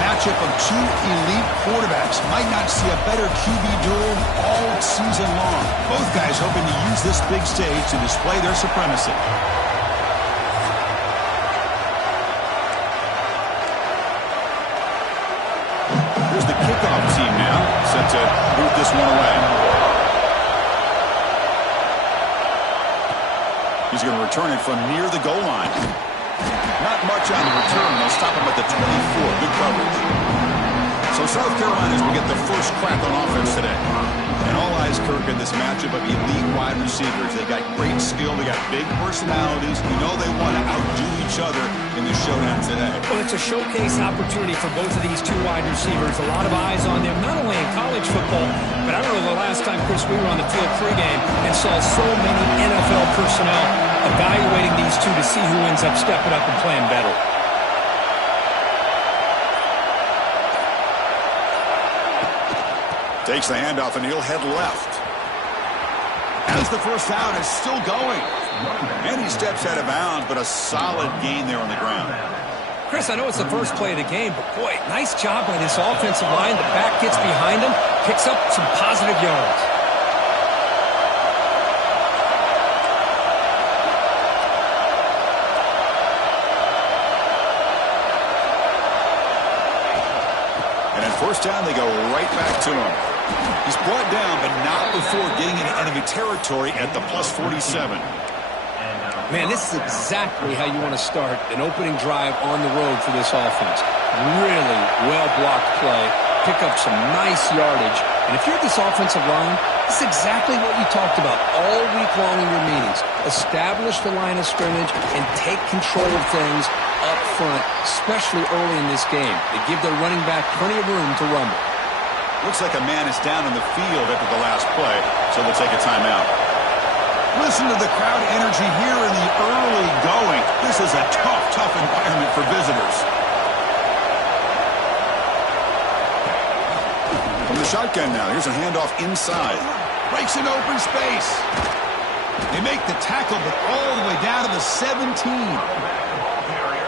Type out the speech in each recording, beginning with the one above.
matchup of two elite quarterbacks. Might not see a better QB duel all season long. Both guys hoping to use this big stage to display their supremacy. Here's the kickoff team now, set to boot this one away. He's going to return it from near the goal line. Not much on the return. They'll stop him at the 24. Good coverage. So South Carolina's will get the first crack on offense today. And all eyes, Kirk, in this matchup of elite wide receivers. They got great skill. They got big personalities. You know they want to outdo each other in the showdown today. Well, it's a showcase opportunity for both of these two wide receivers. A lot of eyes on them, not only in college football, but I remember the last time, Chris, we were on the field pregame and saw so many NFL personnel evaluating these two to see who ends up stepping up and playing better. Takes the handoff, and he'll head left. As the first down is still going. And he steps out of bounds, but a solid gain there on the ground. Chris, I know it's the first play of the game, but boy, nice job by this offensive line. The back gets behind him, picks up some positive yards. And at first down, they go right back to him. He's brought down, but not before getting into enemy territory at the plus 47. Man, this is exactly how you want to start an opening drive on the road for this offense. Really well-blocked play, pick up some nice yardage. And if you're this offensive line, this is exactly what you talked about all week long in your meetings. Establish the line of scrimmage and take control of things up front, especially early in this game. They give their running back plenty of room to rumble. Looks like a man is down in the field after the last play, so they'll take a timeout. Listen to the crowd energy here in the early going. This is a tough environment for visitors. From the shotgun now, here's a handoff inside. Breaks an open space. They make the tackle, but all the way down to the 17.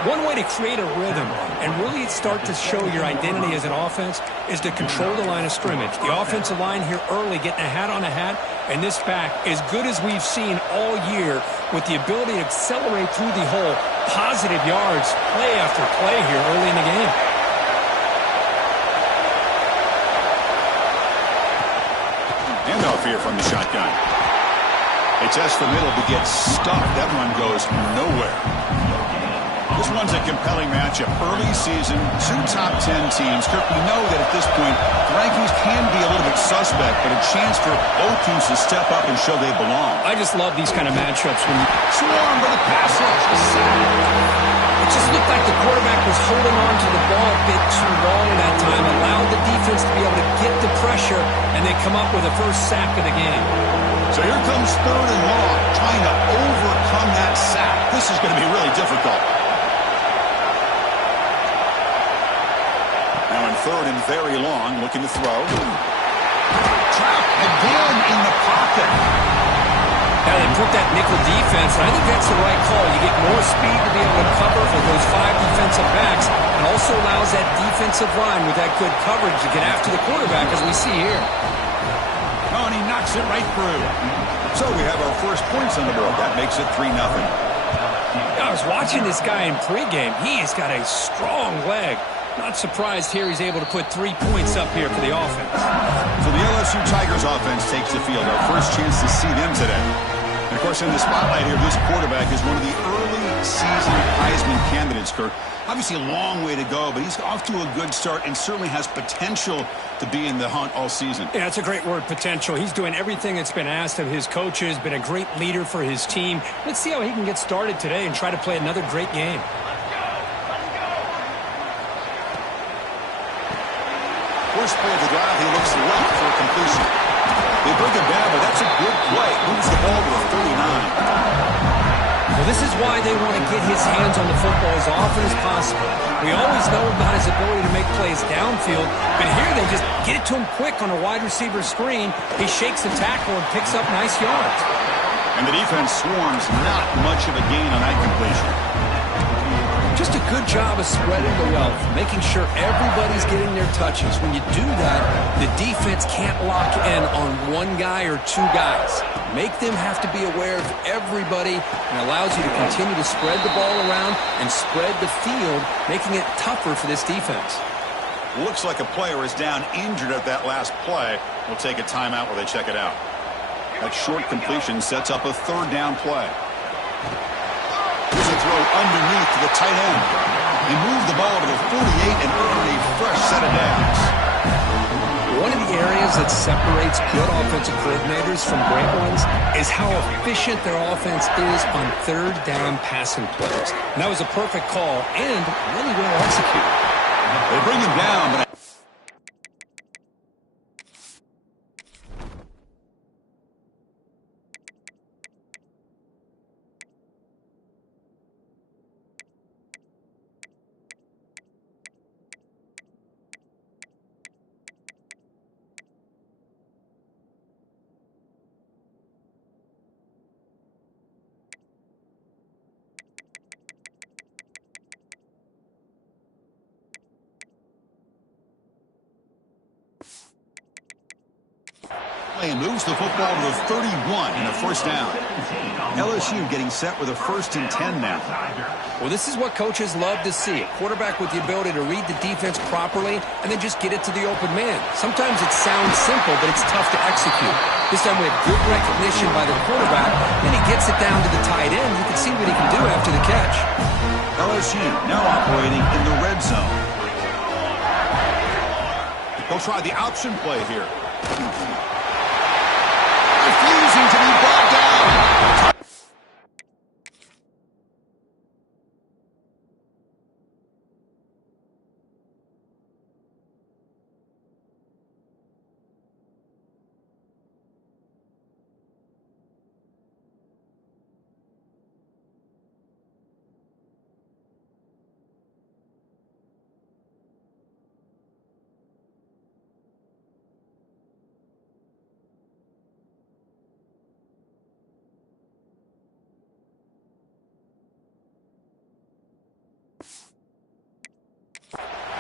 One way to create a rhythm and really start to show your identity as an offense is to control the line of scrimmage. The offensive line here early getting a hat on a hat, and this back as good as we've seen all year with the ability to accelerate through the hole. Positive yards, play after play here early in the game. Handoff here from the shotgun. They test the middle but get stuck. That one goes nowhere. This one's a compelling matchup. Early season, two top 10 teams. Kirk, we know that at this point, the rankings can be a little bit suspect, but a chance for both teams to step up and show they belong. I just love these kind of matchups. When you swarm with a pass rush. It just looked like the quarterback was holding on to the ball a bit too long that time, allowed the defense to be able to get the pressure, and they come up with the first sack of the game. So here comes 3rd and long, trying to overcome that sack. This is going to be really difficult. Now in 3rd and very long, looking to throw. Trapped again in the pocket. Now they put that nickel defense, and I think that's the right call. You get more speed to be able to cover for those 5 defensive backs, and also allows that defensive line with that good coverage to get after the quarterback, as we see here. Oh, and he knocks it right through. So we have our first points on the board. That makes it 3-0. I was watching this guy in pregame. He has got a strong leg. Not surprised here he's able to put 3 points up here for the offense. So the LSU Tigers offense takes the field. Our first chance to see them today. And, of course, in the spotlight here, this quarterback is one of the early season Heisman candidates, Kirk. Obviously a long way to go, but he's off to a good start and certainly has potential to be in the hunt all season. Yeah, that's a great word, potential. He's doing everything that's been asked of his coaches, been a great leader for his team. Let's see how he can get started today and try to play another great game. First play of the drive, he looks left for a completion. They bring him down, but that's a good play. Moves the ball to a 39. Well, this is why they want to get his hands on the football as often as possible. We always know about his ability to make plays downfield, but here they just get it to him quick on a wide receiver screen. He shakes the tackle and picks up nice yards. And the defense swarms, not much of a gain on that completion. Just Just a good job of spreading the wealth, making sure everybody's getting their touches. When you do that, the defense can't lock in on one guy or two guys. Make them have to be aware of everybody, and allows you to continue to spread the ball around and spread the field, making it tougher for this defense. Looks like a player is down injured at that last play. We'll take a timeout while they check it out. That short completion sets up a third down play. Here's a throw underneath to the tight end. He moved the ball to the 48 and earned a fresh set of downs. One of the areas that separates good offensive coordinators from great ones is how efficient their offense is on third down passing plays. And that was a perfect call and really well executed. They bring him down, but he moves the football to the 31 and a first down. LSU getting set with a 1st and 10 now. Well, this is what coaches love to see. A quarterback with the ability to read the defense properly and then just get it to the open man. Sometimes it sounds simple, but it's tough to execute. This time we have good recognition by the quarterback. Then he gets it down to the tight end. You can see what he can do after the catch. LSU now operating in the red zone. They'll try the option play here. Refusing to be brought down.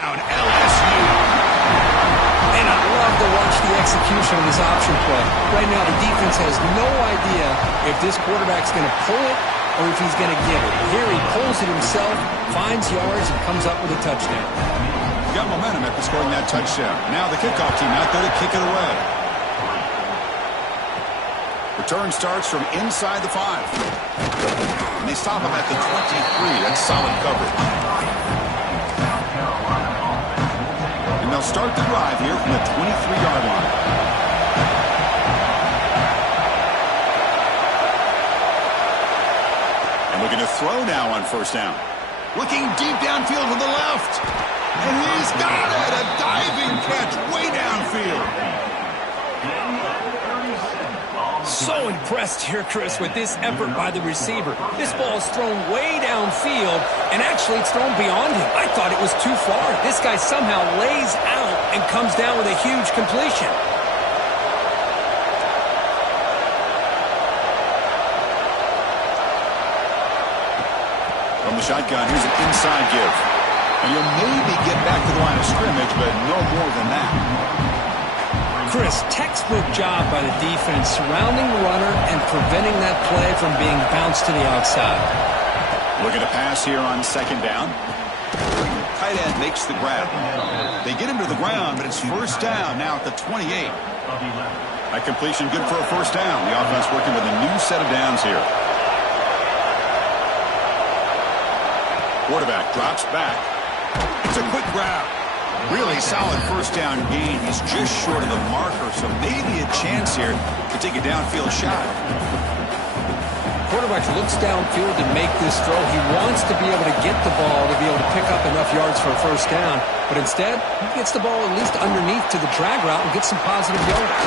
LSU. And I love to watch the execution of this option play. Right now, the defense has no idea if this quarterback's going to pull it or if he's going to give it. Here he pulls it himself, finds yards, and comes up with a touchdown. Got momentum after scoring that touchdown. Now the kickoff team out there to kick it away. Return starts from inside the 5. And they stop him at the 23. That's solid coverage. They'll start the drive here from the 23-yard line. And looking to throw now on first down. Looking deep downfield to the left. And he's got it! A diving catch way downfield. So impressed here, Chris, with this effort by the receiver. This ball is thrown way downfield, and actually it's thrown beyond him. I thought it was too far. This guy somehow lays out and comes down with a huge completion. From the shotgun, here's an inside give. And you'll maybe get back to the line of scrimmage, but no more than that. Chris, textbook job by the defense surrounding the runner and preventing that play from being bounced to the outside. Looking to pass here on second down. Tight end makes the grab. They get him to the ground, but it's first down now at the 28. That completion good for a first down. The offense working with a new set of downs here. Quarterback drops back. It's a quick grab. Really solid first down gain. He's just short of the marker, so maybe a chance here to take a downfield shot. Quarterback looks downfield to make this throw. He wants to be able to get the ball to be able to pick up enough yards for a first down, but instead, he gets the ball at least underneath to the drag route and gets some positive yards.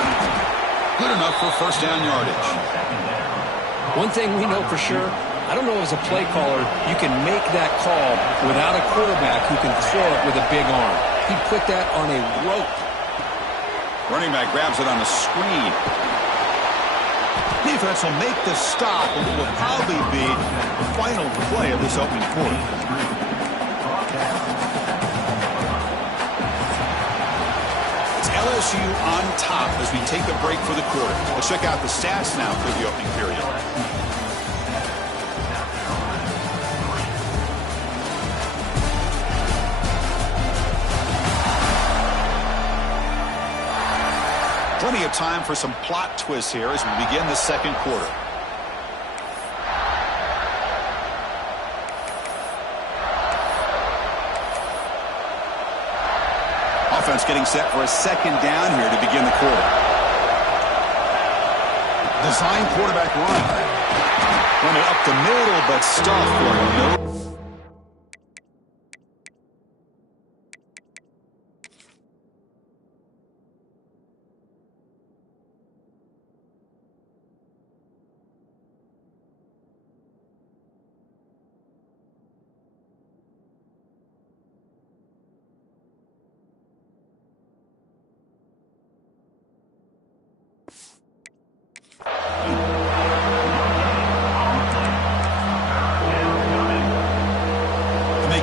Good enough for first down yardage. One thing we know for sure, I don't know as a play caller, you can make that call without a quarterback who can throw it with a big arm. He put that on a rope. Running back grabs it on the screen. Defense will make the stop, and it will probably be the final play of this opening quarter. LSU on top as we take a break for the quarter. Let's check out the stats now for the opening period. Plenty of time for some plot twists here as we begin the second quarter. Offense getting set for a second down here to begin the quarter. Design quarterback run. Run it up the middle, but stuffed for no.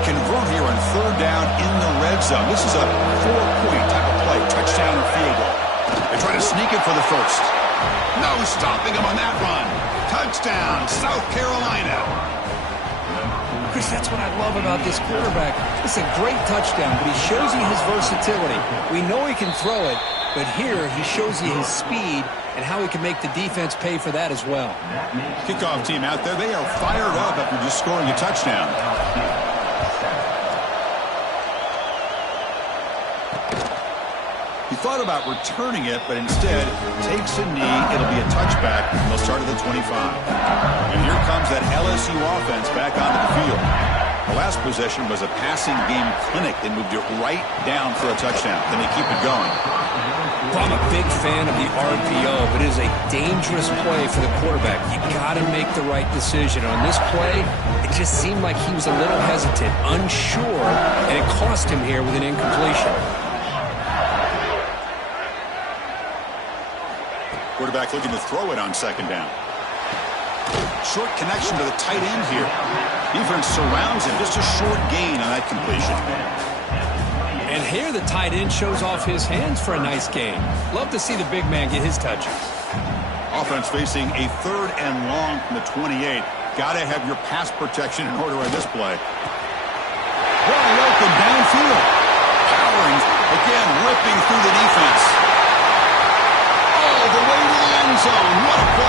Convert here on third down in the red zone. This is a 4-point type of play, touchdown or field goal. They try to sneak it for the first. No stopping him on that run. Touchdown, South Carolina. Chris, that's what I love about this quarterback. It's a great touchdown, but he shows you his versatility. We know he can throw it, but here he shows you his speed and how he can make the defense pay for that as well. Kickoff team out there, they are fired up after just scoring a touchdown. He thought about returning it, but instead takes a knee. It'll be a touchback, and they'll start at the 25. And here comes that LSU offense back onto the field. The last possession was a passing game clinic. They moved it right down for a touchdown. Then they keep it going. Well, I'm a big fan of the RPO, but it is a dangerous play for the quarterback. You got to make the right decision. On this play, it just seemed like he was a little hesitant, unsure, and it cost him here with an incompletion. Quarterback looking to throw it on second down. Short connection to the tight end here. Defense surrounds him. Just a short gain on that completion. And here the tight end shows off his hands for a nice gain. Love to see the big man get his touches. Offense facing a third and long from the 28. Got to have your pass protection in order on this play. Wide open downfield. Powering, again, ripping through the defense. All the way to the end zone. What a play.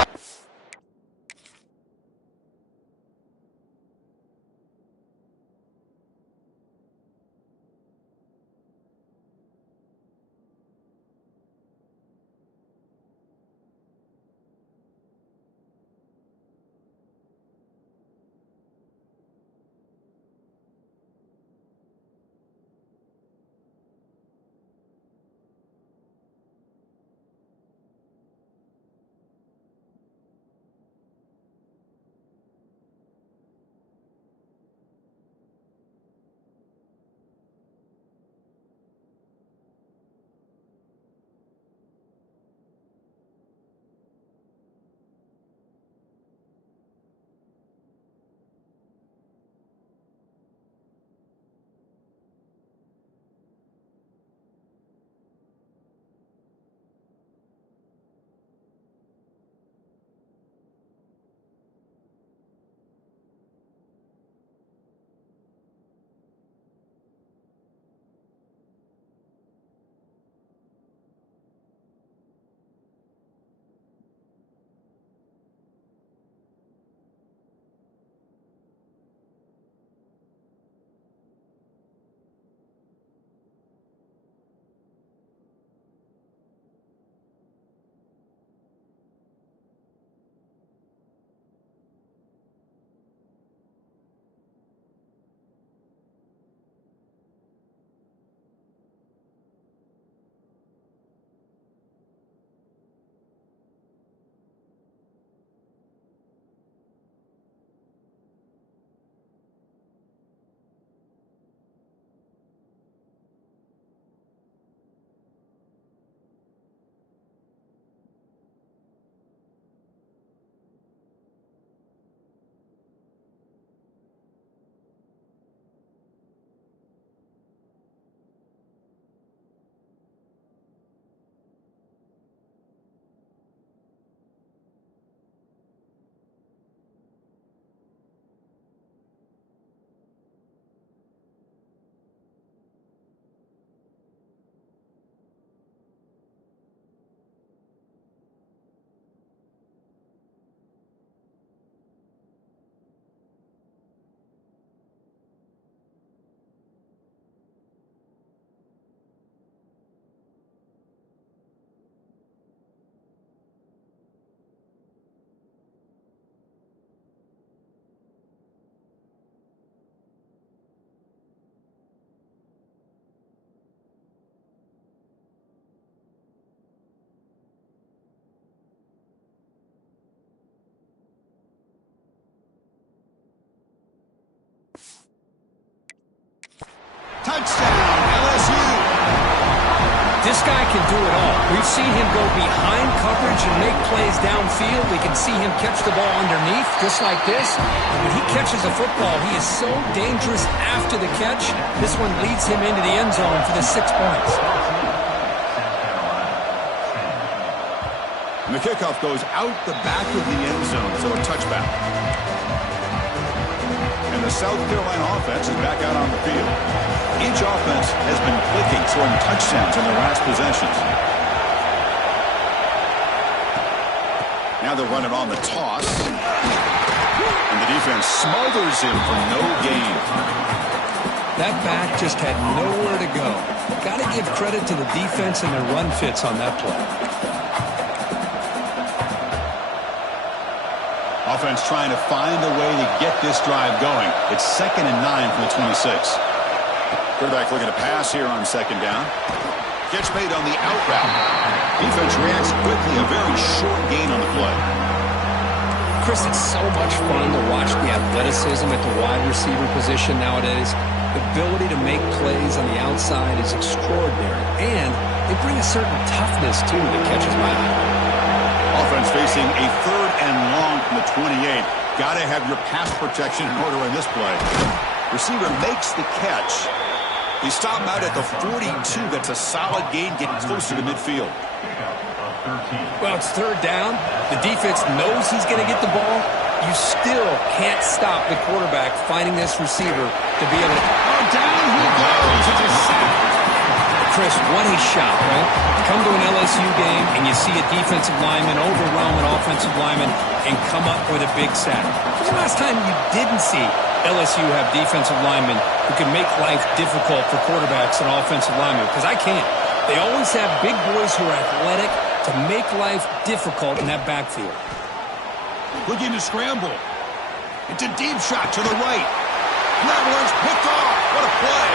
This guy can do it all. We've seen him go behind coverage and make plays downfield. We can see him catch the ball underneath, just like this. And when he catches a football, he is so dangerous after the catch. This one leads him into the end zone for the 6 points. And the kickoff goes out the back of the end zone, so a touchback. And the South Carolina offense is back out on the field. Each offense has been clicking, scoring touchdowns in their last possessions. Now they're running on the toss. And the defense smothers him for no gain. That back just had nowhere to go. Got to give credit to the defense and their run fits on that play. Offense trying to find a way to get this drive going. It's 2nd and 9 from the 26. Quarterback looking to pass here on 2nd down. Catch made on the out route. Defense reacts quickly. A very short gain on the play. Chris, it's so much fun to watch the athleticism at the wide receiver position nowadays. The ability to make plays on the outside is extraordinary. And they bring a certain toughness, too, that catches my eye. Offense facing a 3rd and long from the 28. Got to have your pass protection in order in this play. Receiver makes the catch. He stopped him out at the 42. That's a solid gain, getting closer to midfield. Well, it's 3rd down. The defense knows he's going to get the ball. You still can't stop the quarterback finding this receiver to be able to... Oh, down he goes. It's a sack. Chris, what a shot, right? Come to an LSU game and you see a defensive lineman overwhelm an offensive lineman and come up with a big sack. When's the last time you didn't see LSU have defensive linemen who can make life difficult for quarterbacks and offensive linemen? Because I can't. They always have big boys who are athletic to make life difficult in that backfield. Looking to scramble. It's a deep shot to the right. That one's picked off. What a play.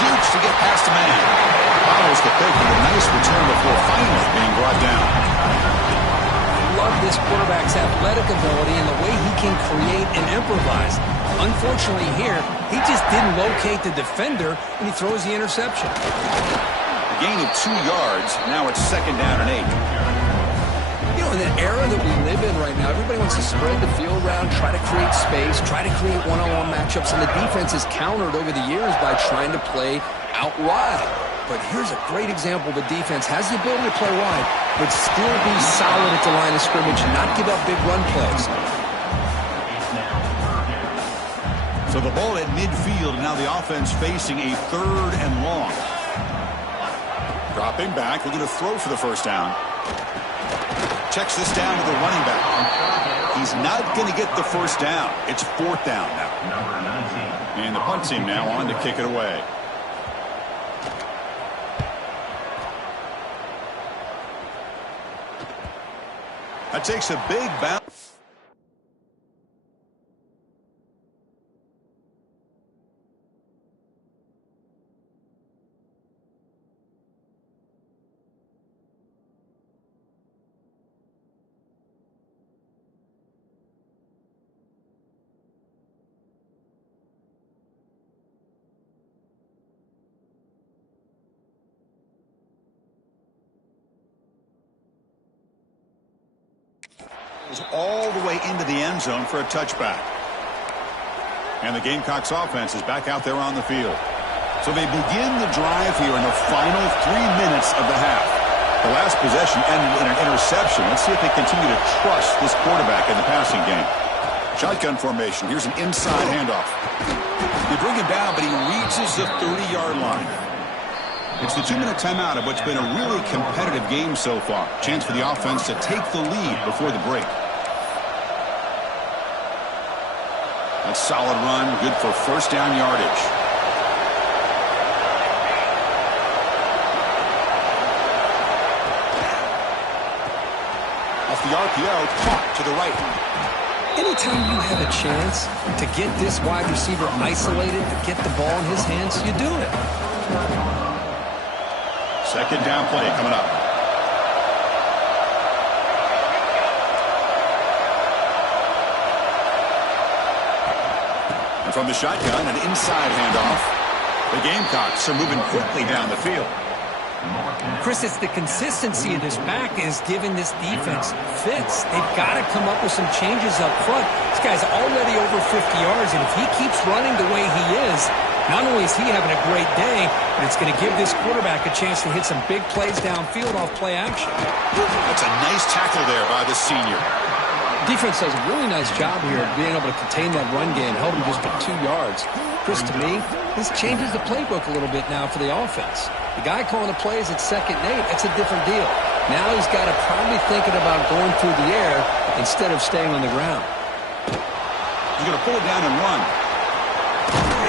Jukes to get past the man. Follows the pick with a nice return before finally being brought down. I love this quarterback's athletic ability and the way he can create and improvise. Unfortunately here, he just didn't locate the defender and he throws the interception. A gain of 2 yards. Now it's 2nd down and 8. You know, in the era that we live in right now, everybody wants to spread the field around, try to create space, try to create one-on-one matchups, and the defense is countered over the years by trying to play out wide. But here's a great example. The defense has the ability to play wide, but still be solid at the line of scrimmage and not give up big run plays. So the ball at midfield, and now the offense facing a 3rd and long. Dropping back, looking to throw for the 1st down. Checks this down to the running back. He's not going to get the 1st down. It's 4th down now. And the punt team now on to kick it away. That takes a big bounce. All the way into the end zone for a touchback. And the Gamecocks offense is back out there on the field. So they begin the drive here in the final 3 minutes of the half. The last possession ended in an interception. Let's see if they continue to trust this quarterback in the passing game. Shotgun formation. Here's an inside handoff. They bring him down, but he reaches the 30-yard line. It's the 2-minute timeout of what's been a really competitive game so far. Chance for the offense to take the lead before the break. A solid run, good for 1st down yardage. Off the RPO, caught to the right. Anytime you have a chance to get this wide receiver isolated, to get the ball in his hands, you do it. 2nd down play coming up. And from the shotgun, an inside handoff. The Gamecocks are moving quickly down the field. Chris, it's the consistency of this back is giving this defense fits. They've got to come up with some changes up front. This guy's already over 50 yards, and if he keeps running the way he is, not only is he having a great day, but it's going to give this quarterback a chance to hit some big plays downfield off play action. That's a nice tackle there by the senior. Defense does a really nice job here of being able to contain that run game, held him just to 2 yards. Chris, to me, this changes the playbook a little bit now for the offense. The guy calling the plays at 2nd and 8, that's a different deal. Now he's got to probably thinking about going through the air instead of staying on the ground. He's going to pull it down and run.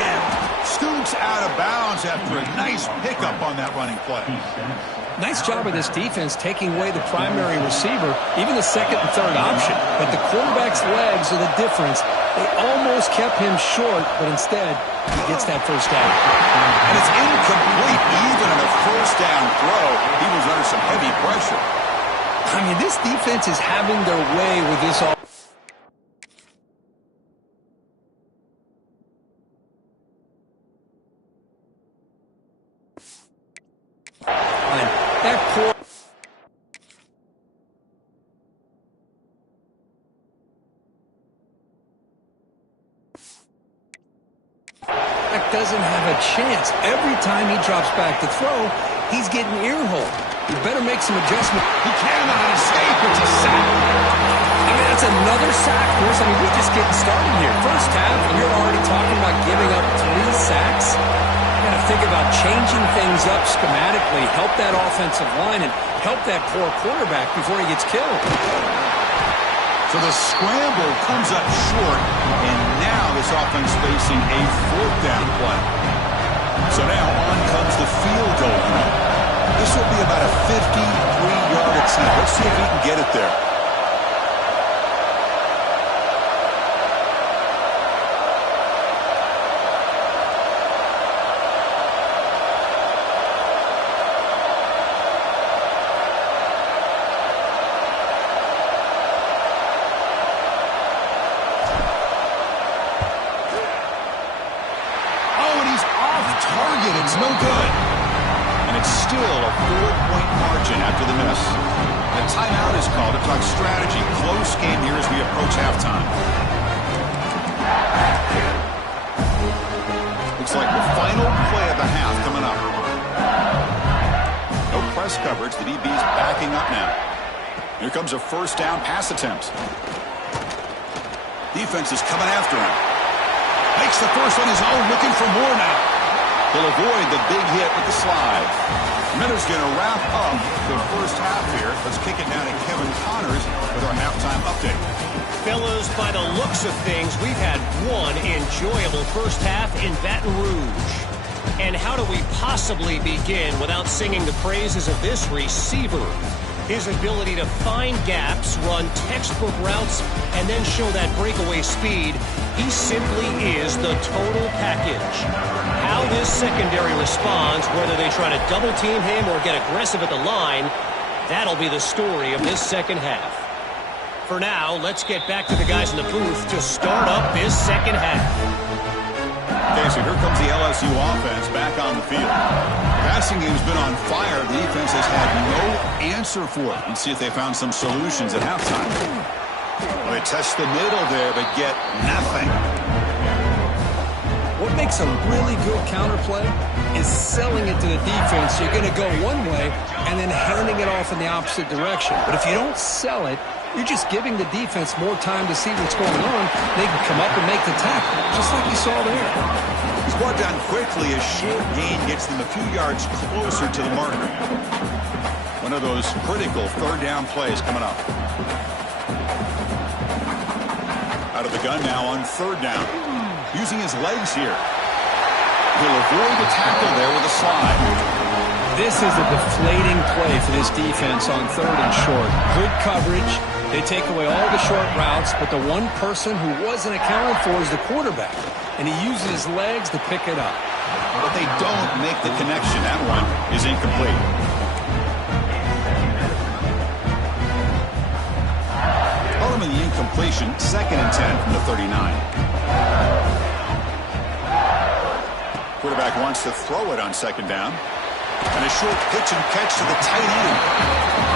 And scoops out of bounds after a nice pickup on that running play. Nice job of this defense taking away the primary receiver, even the 2nd and 3rd option. But the quarterback's legs are the difference. They almost kept him short, but instead, he gets that first down. And it's incomplete. Even on a first down throw, he was under some heavy pressure. I mean, this defense is having their way with this offense. That core doesn't have a chance. Every time he drops back to throw, he's getting ear-holed. You better make some adjustments. He cannot escape. It's a sack. I mean, that's another sack, Chris. I mean, we're just getting started here. First half, and you're already talking about giving up 3 sacks. You got to think about changing things up schematically, help that offensive line, and help that poor quarterback before he gets killed. So the scramble comes up short, and now this offense facing a 4th down play. So now on comes the field goal unit. This will be about a 53-yard attempt. Let's see if he can get it there. It's no good. And it's still a 4-point margin after the miss. A timeout is called to talk strategy. Close game here as we approach halftime. Looks like the final play of the half coming up. No press coverage. The DB's backing up now. Here comes a first down pass attempt. Defense is coming after him. Makes the first on his own, looking for more now. He'll avoid the big hit with the slide. Miller's going to wrap up the first half here. Let's kick it down to Kevin Connors with our halftime update. Fellas, by the looks of things, we've had one enjoyable first half in Baton Rouge. And how do we possibly begin without singing the praises of this receiver? His ability to find gaps, run textbook routes, and then show that breakaway speed. He simply is the total package. How this secondary responds, whether they try to double team him or get aggressive at the line, that'll be the story of this second half. For now, let's get back to the guys in the booth to start up this second half. Okay, so here comes the LSU offense back on the field. Passing game's been on fire. The defense has had no answer for it. Let's see if they found some solutions at halftime. Well, they test the middle there, but get nothing. What makes a really good counterplay is selling it to the defense. You're going to go one way and then handing it off in the opposite direction. But if you don't sell it, you're just giving the defense more time to see what's going on. They can come up and make the tackle, just like you saw there. He's brought down quickly. A short gain gets them a few yards closer to the marker. One of those critical third down plays coming up. Out of the gun now on third down. Using his legs here. He'll avoid the tackle there with a slide. This is a deflating play for this defense on third and short. Good coverage. They take away all the short routes, but the one person who wasn't accounted for is the quarterback. And he uses his legs to pick it up. But they don't make the connection. That one is incomplete. Following the incompletion, 2nd and 10 from the 39. Quarterback wants to throw it on 2nd down. And a crucial pitch and catch to the tight end.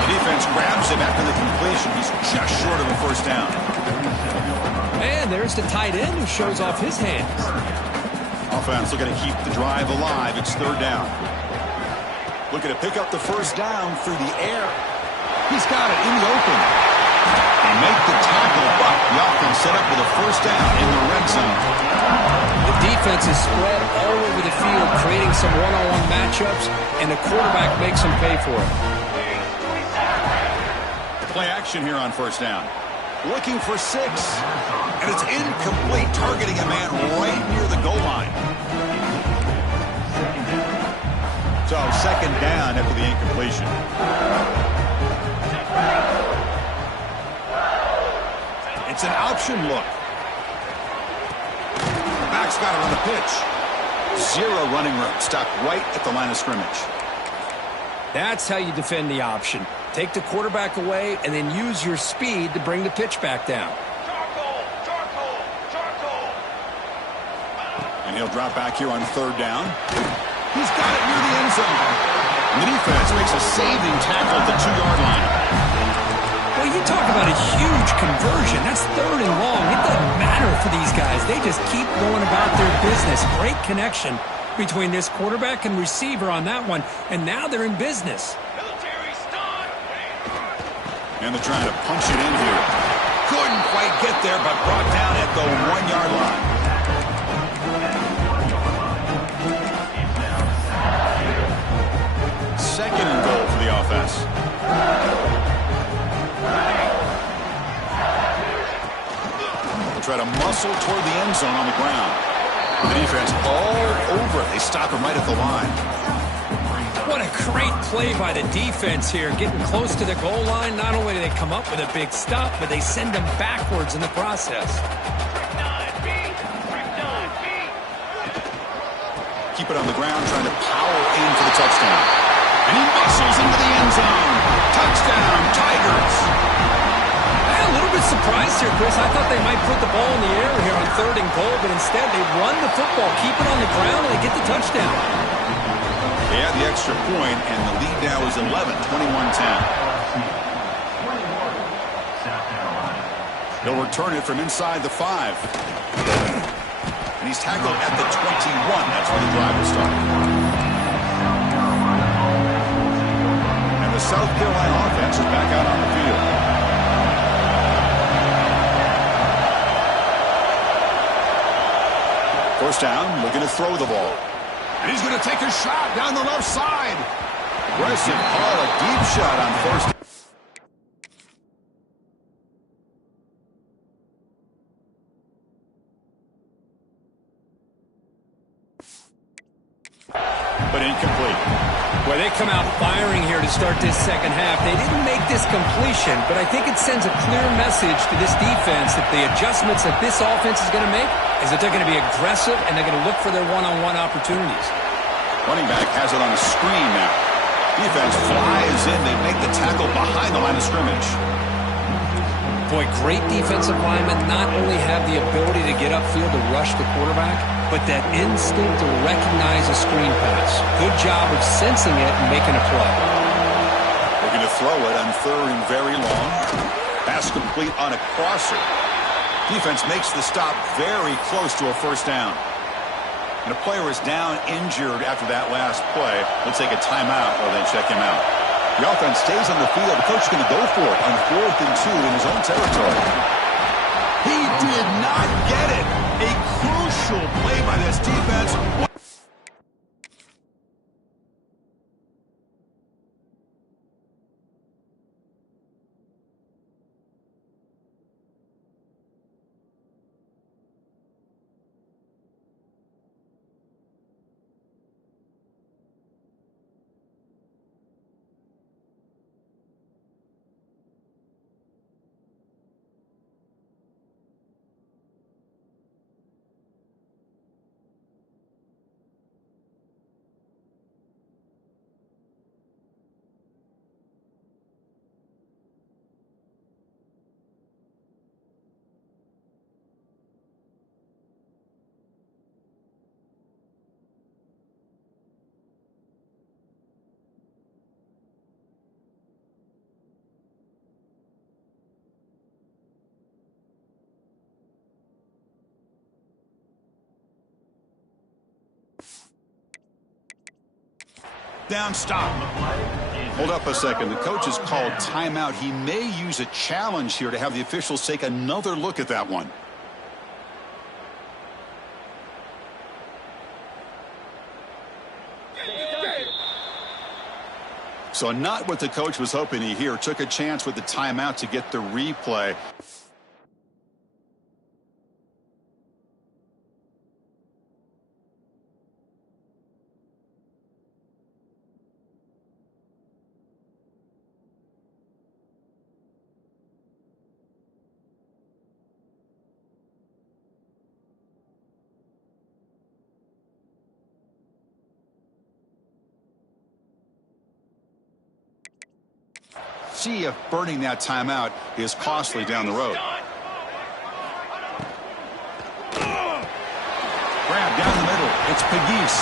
The defense grabs him after the completion. He's just short of a first down. And there's the tight end who shows off his hands. Offense looking to keep the drive alive. It's third down. Looking to pick up the first down through the air. He's got it in the open. They make the tackle, but the offense set up with a first down in the red zone. The defense is spread all over the field, creating some one-on-one matchups, and the quarterback makes them pay for it. Play action here on first down. Looking for 6. And it's incomplete, targeting a man right near the goal line. So second down after the incompletion. It's an option look. Back's got it on the pitch. 0 running room. Stopped right at the line of scrimmage. That's how you defend the option. Take the quarterback away and then use your speed to bring the pitch back down. And he'll drop back here on third down. He's got it near the end zone. And the defense makes a saving tackle at the 2-yard line. Well, you talk about a huge conversion. That's third and long. It doesn't matter for these guys. They just keep going about their business. Great connection between this quarterback and receiver on that one. And now they're in business. And they're trying to punch it in here. Couldn't quite get there, but brought down at the 1-yard line. Second and goal for the offense. They'll try to muscle toward the end zone on the ground. The defense all over it. They stop him right at the line. What a great play by the defense here. Getting close to the goal line, not only do they come up with a big stop, but they send them backwards in the process. Keep it on the ground, trying to power in for the touchdown. And he muscles into the end zone. Touchdown, Tigers. I'm a little bit surprised here, Chris. I thought they might put the ball in the air here on third and goal, but instead they run the football, keep it on the ground, and they get the touchdown. They had the extra point, and the lead now is 11, 21-10. He'll return it from inside the 5. And he's tackled at the 21. That's where the drive will start. And the South Carolina offense is back out on the field. First down, looking to throw the ball. And he's going to take a shot down the left side. Aggressive call, a deep shot on first. But incomplete. Well, they come out firing here to start this second half. They didn't make this completion, but I think it sends a clear message to this defense that the adjustments that this offense is going to make is that they're going to be aggressive and they're going to look for their one-on-one opportunities. Running back has it on the screen now. Defense flies in. They make the tackle behind the line of scrimmage. Boy, great defensive linemen not only have the ability to get upfield to rush the quarterback, but that instinct to recognize a screen pass. Good job of sensing it and making a play. They're going to throw it on third and very long. Pass complete on a crosser. Defense makes the stop very close to a first down. And a player is down injured after that last play. We'll take a timeout or then check him out. The offense stays on the field. The coach is going to go for it on 4th and 2 in his own territory. He did not get it. A crucial play by this defense. down stop. Hold up a second. The coach has called timeout. He may use a challenge here to have the officials take another look at that one. So not what the coach was hoping to hear. Took a chance with the timeout to get the replay. See if burning that timeout is costly down the road. Grab down the middle. It's Pegues.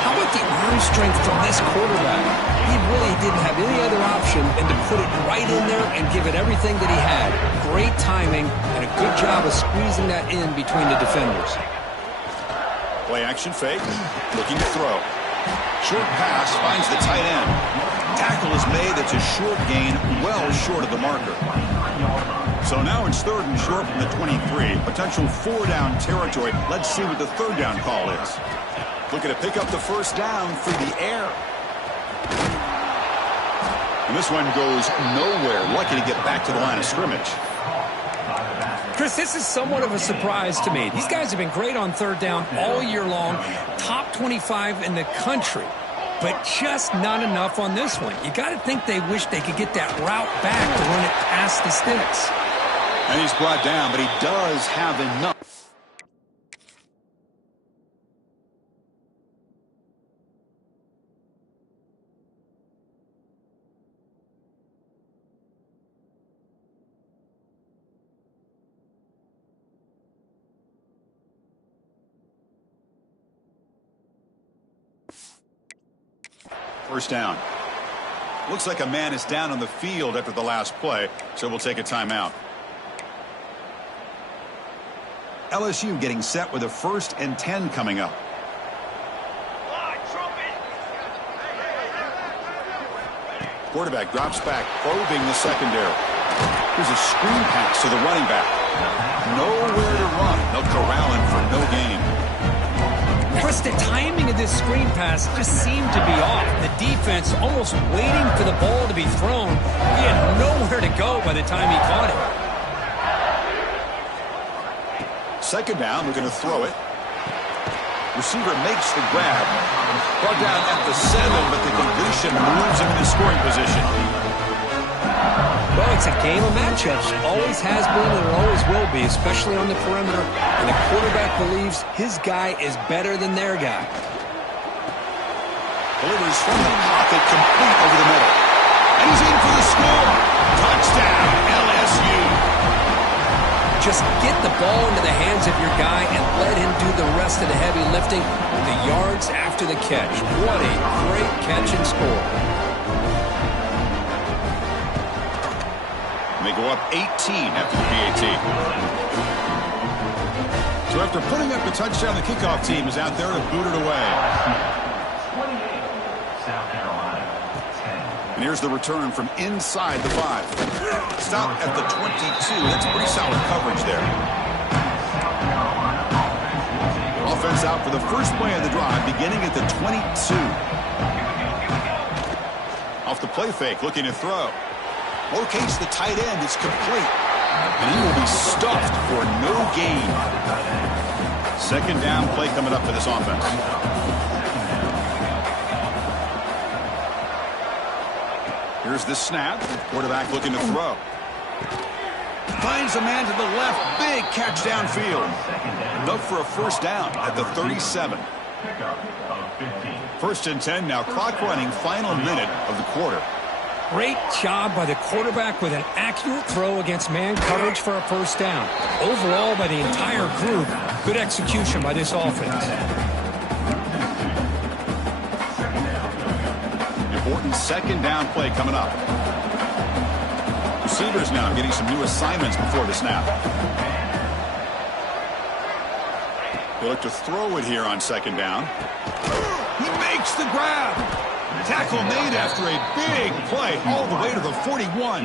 How about the arm strength from this quarterback? He really didn't have any other option than to put it right in there and give it everything that he had. Great timing and a good job of squeezing that in between the defenders. Play action fake. Looking to throw. Short pass finds the tight end. Tackle is made. It's a short gain, well short of the marker. So now it's 3rd and short from the 23. Potential 4-down territory. Let's see what the 3rd down call is. Looking to pick up the 1st down through the air. And this one goes nowhere. Lucky to get back to the line of scrimmage. Chris, this is somewhat of a surprise to me. These guys have been great on 3rd down all year long. Top 25 in the country. But just not enough on this one. You got to think they wish they could get that route back to run it past the sticks. And he's brought down, but he does have enough. First down. Looks like a man is down on the field after the last play, so we'll take a timeout. LSU getting set with a 1st and 10 coming up. Quarterback drops back, probing the secondary. Here's a screen pass to the running back. Nowhere to run. They'll corral him for no gain. Chris, the timing of this screen pass just seemed to be off. The defense almost waiting for the ball to be thrown. He had nowhere to go by the time he caught it. 2nd down, we're going to throw it. Receiver makes the grab. Brought down at the 7, but the completion moves him into scoring position. Well, it's a game of matchups. Always has been and it always will be, especially on the perimeter. And the quarterback believes his guy is better than their guy. Delivers from the pocket, complete over the middle. And he's in for the score. Touchdown, LSU. Just get the ball into the hands of your guy and let him do the rest of the heavy lifting with the yards after the catch. What a great catch and score. They go up 18 after the PAT. So after putting up the touchdown, the kickoff team is out there to boot it away. And here's the return from inside the 5. Stop at the 22. That's pretty solid coverage there. Offense out for the first play of the drive, beginning at the 22. Off the play fake, looking to throw. Locates the tight end. It's complete. And he will be stuffed for no gain. 2nd down play coming up for this offense. Here's the snap. Quarterback looking to throw. Finds a man to the left. Big catch downfield. Enough for a 1st down at the 37. 1st and 10 now. Clock running. Final minute of the quarter. Great job by the quarterback with an accurate throw against man coverage for a 1st down. Overall, by the entire group, good execution by this offense. Important 2nd down play coming up. Receivers now getting some new assignments before the snap. They look to throw it here on 2nd down. He makes makes the grab. Tackle made after a big play all the way to the 41.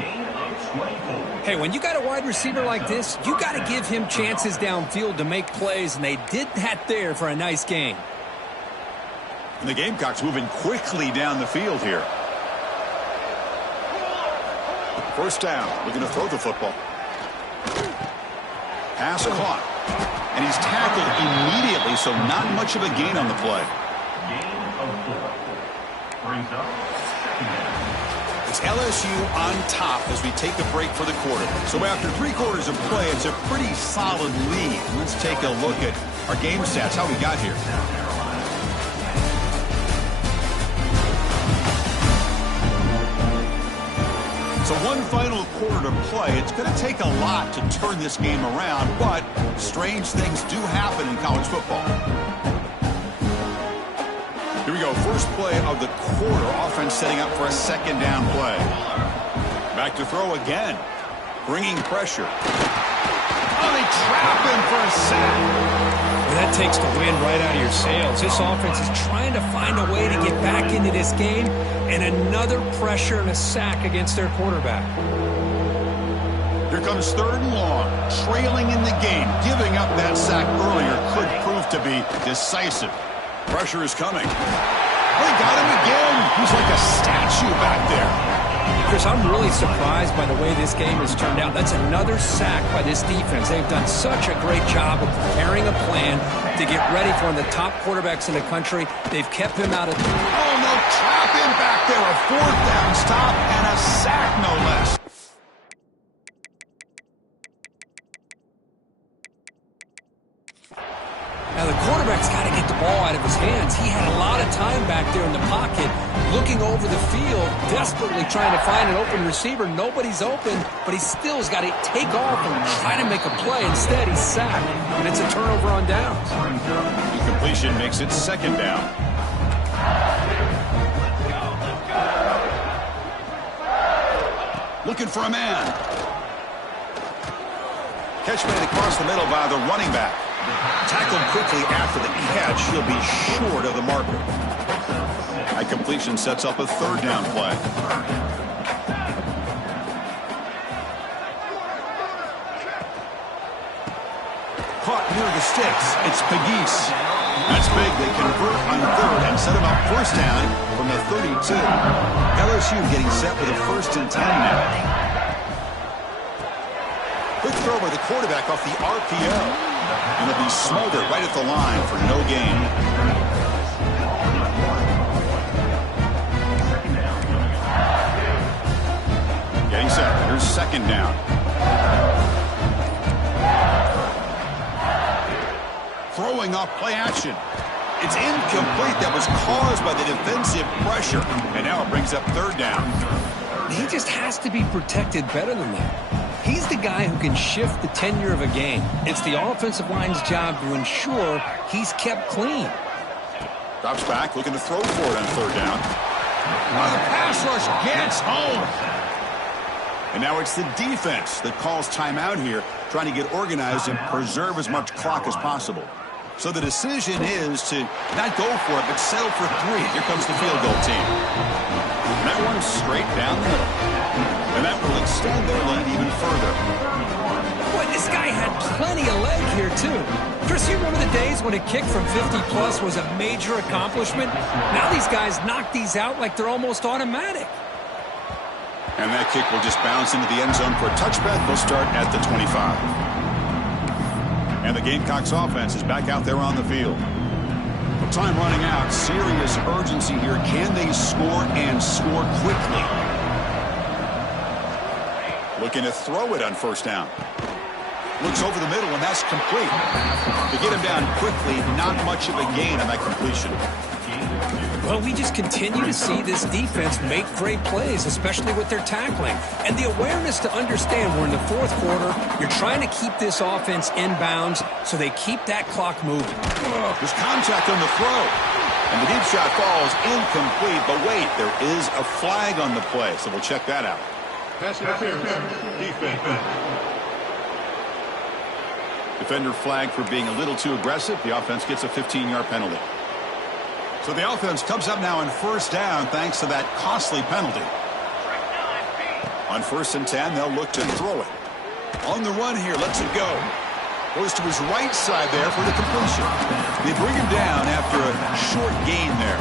Hey, when you got a wide receiver like this, you got to give him chances downfield to make plays, and they did that there for a nice gain. And the Gamecocks moving quickly down the field here. First down, looking to throw the football. Pass caught. And he's tackled immediately, so not much of a gain on the play. It's LSU on top as we take a break for the quarter. So after 3 quarters of play, it's a pretty solid lead. Let's take a look at our game stats, how we got here. So one final quarter to play. It's going to take a lot to turn this game around, but strange things do happen in college football. Here we go. First play of the quarter. Offense setting up for a second down play. Back to throw again. Bringing pressure. Oh, they trap him for a sack. Well, that takes the wind right out of your sails. This offense is trying to find a way to get back into this game, and another pressure and a sack against their quarterback. Here comes 3rd and long. Trailing in the game. Giving up that sack earlier could prove to be decisive. Pressure is coming. They got him again. He's like a statue back there. Chris, I'm really surprised by the way this game has turned out. That's another sack by this defense. They've done such a great job of preparing a plan to get ready for one of the top quarterbacks in the country. They've kept him out of... Oh, no, trap him back there. A 4th down stop and a sack, no less. Now, the quarterback's got to get the ball out of his hands. He had a lot of time back there in the pocket, looking over the field, desperately trying to find an open receiver. Nobody's open, but he still has got to take off and try to make a play. Instead, he's sacked, and it's a turnover on downs. Incompletion makes it 2nd down. Looking for a man. Catch made across the middle by the running back. Tackled quickly after the catch. He'll be short of the marker. High completion sets up a 3rd down play. Caught near the sticks. It's Pegues. That's big. They convert on 3rd and set him up 1st down from the 32. LSU getting set with a 1st and 10 now. Quick throw by the quarterback off the RPO. And it'll be smothered right at the line for no gain. Getting set. Here's 2nd down. Throwing off play action. It's incomplete. That was caused by the defensive pressure. And now it brings up 3rd down. He just has to be protected better than that. He's the guy who can shift the tenure of a game. It's the offensive line's job to ensure he's kept clean. Drops back, looking to throw for it on 3rd down. Oh, the pass rush gets home. And now it's the defense that calls timeout here, trying to get organized and preserve as much clock as possible. So the decision is to not go for it, but settle for 3. Here comes the field goal team. And that one's straight down the middle. And that will extend their lead even further. Boy, this guy had plenty of leg here, too. Chris, you remember the days when a kick from 50-plus was a major accomplishment? Now these guys knock these out like they're almost automatic. And that kick will just bounce into the end zone for a touchback. They'll start at the 25. And the Gamecocks offense is back out there on the field. Time running out. Serious urgency here. Can they score and score quickly? Looking to throw it on 1st down. Looks over the middle, and that's complete. To get him down quickly, not much of a gain on that completion. Well, we just continue to see this defense make great plays, especially with their tackling. And the awareness to understand we're in the 4th quarter, you're trying to keep this offense in bounds so they keep that clock moving. There's contact on the throw. And the deep shot falls incomplete. But wait, there is a flag on the play, so we'll check that out. Pass interference. Defense. Defender flagged for being a little too aggressive. The offense gets a 15-yard penalty. So the offense comes up now on first down thanks to that costly penalty. On 1st and 10, they'll look to throw it. On the run here, lets it go. Goes to his right side there for the completion. They bring him down after a short gain there.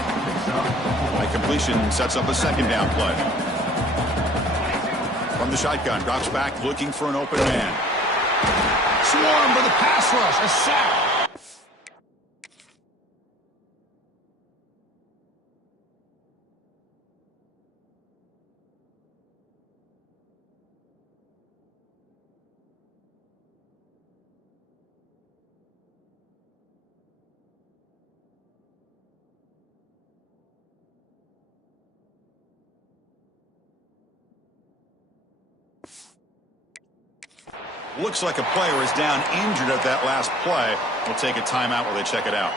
The completion sets up a 2nd down play. From the shotgun, drops back looking for an open man. Swarm for the pass rush, a sack. Looks like a player is down injured at that last play. We'll take a timeout while they check it out.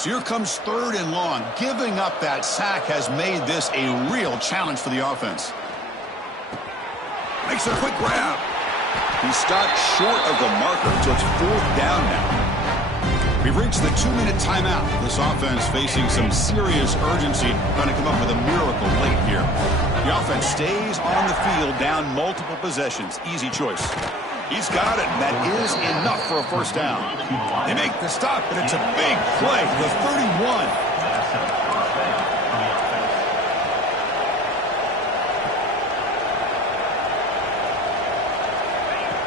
So here comes 3rd and long. Giving up that sack has made this a real challenge for the offense. Makes a quick grab. He stopped short of the marker, so it's 4th down now. We've reached the 2-minute timeout. This offense facing some serious urgency, trying to come up with a miracle late here. The offense stays on the field down multiple possessions. Easy choice. He's got it. That is enough for a 1st down. They make the stop, and it's a big play. The 31.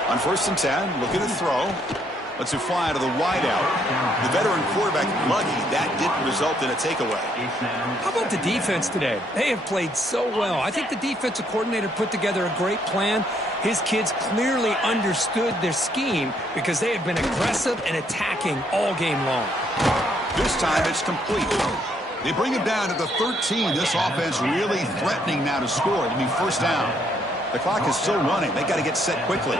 On 1st and 10, looking to throw. Lets it fly out of the wideout. The veteran quarterback lucky that didn't result in a takeaway. How about the defense today? They have played so well. I think the defensive coordinator put together a great plan. His kids clearly understood their scheme because they have been aggressive and attacking all game long. This time it's complete. They bring him down to the 13. This offense really threatening now to score. It'll be 1st down. The clock is still running. They got to get set quickly.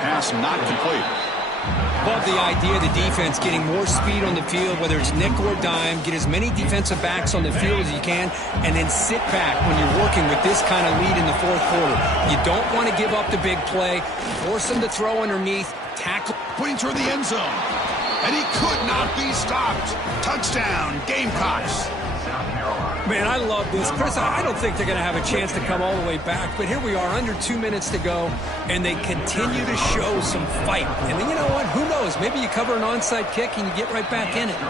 Pass not complete. Love the idea of the defense getting more speed on the field, whether it's nickel or dime. Get as many defensive backs on the field as you can, and then sit back when you're working with this kind of lead in the 4th quarter. You don't want to give up the big play. Force them to throw underneath. Tackle. Putting toward the end zone. And he could not be stopped. Touchdown, Gamecocks. Man, I love this. Chris, I don't think they're going to have a chance to come all the way back, but here we are, under 2 minutes to go, and they continue to show some fight. And then, you know what? Who knows? Maybe you cover an onside kick and you get right back in it.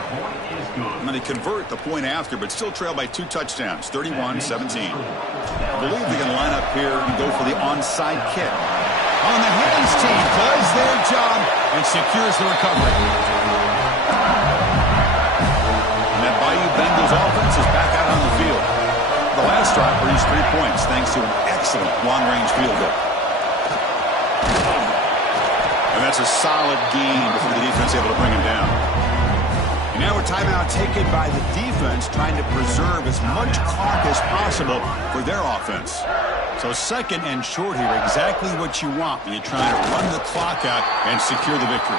And they convert the point after, but still trail by 2 touchdowns, 31-17. I believe they're going to line up here and go for the onside kick. On the hands team does their job and secures the recovery. And that Bayou Bengals offense is back out on the field. The last drive produced 3 points thanks to an excellent long-range field goal. And that's a solid gain before the defense able to bring him down. And now a timeout taken by the defense, trying to preserve as much clock as possible for their offense. So 2nd and short here, exactly what you want when you're trying to run the clock out and secure the victory.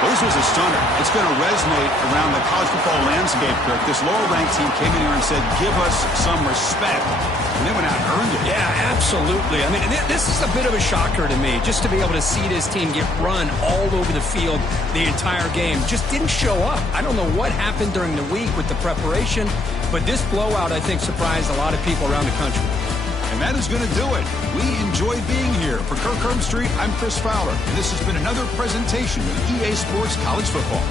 Well, this was a stunner. It's going to resonate around the college football landscape, Kirk. This lower-ranked team came in here and said, give us some respect. And they went out and earned it. Yeah, absolutely. I mean, this is a bit of a shocker to me, just to be able to see this team get run all over the field the entire game. Just didn't show up. I don't know what happened during the week with the preparation, but this blowout, I think, surprised a lot of people around the country. And that is going to do it. We enjoyed being here. For Kirk Herbstreit, I'm Chris Fowler. And this has been another presentation of EA Sports College Football.